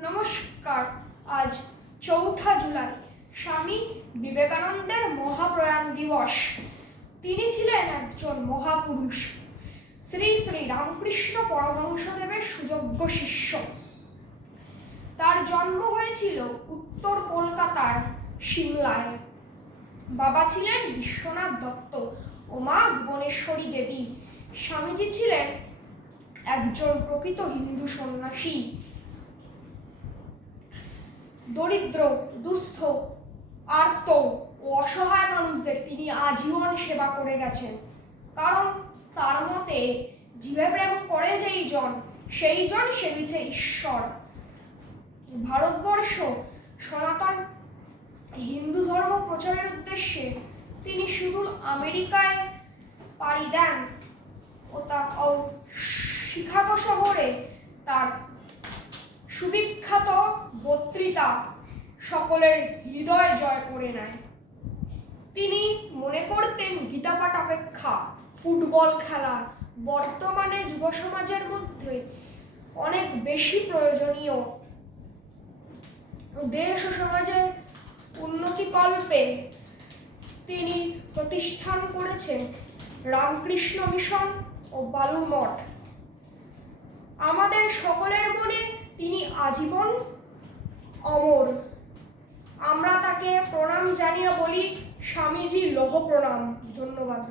নমস্কার। আজ ৪ঠা জুলাই, স্বামী বিবেকানন্দের মহাপ্রয়াণ দিবস। তিনি ছিলেন একজন মহাপুরুষ, শ্রী শ্রী রামকৃষ্ণ পরমহংসদেবের সুযোগ্য শিষ্য। তার জন্ম হয়েছিল উত্তর কলকাতার সিমলায়। বাবা ছিলেন বিশ্বনাথ দত্ত ও মা ভুবনেশ্বরী দেবী। স্বামীজি ছিলেন একজন প্রকৃত হিন্দু সন্ন্যাসী। দরিদ্র, দুস্থ, আর্ত ও অসহায় মানুষদের তিনি আজীবন সেবা করে গেছেন। কারণ তার মতে জীবে প্রেম করে সেই জন সেবিছে ঈশ্বর। ভারতবর্ষ সনাতন হিন্দু ধর্ম প্রচারের উদ্দেশ্যে তিনি সুদূর আমেরিকায় পাড়ি দেন ও শিকাগো শহরে তার সুবিখ্যাত বক্তৃতা সকলের হৃদয় জয় করে নেয়। তিনি মনে করতেন গীতাপাঠ অপেক্ষা ফুটবল খেলা বর্তমানে যুব সমাজের মধ্যে অনেক বেশি প্রয়োজনীয়। দেশ ও সমাজের উন্নতিকল্পে তিনি প্রতিষ্ঠান করেছেন রামকৃষ্ণ মিশন ও বালুর মঠ। আমাদের সকলের মনে তিনি আজীবন অমর। আমরা তাকে প্রণাম জানিয়ে বলি, স্বামীজি লৌহ প্রণাম। ধন্যবাদ।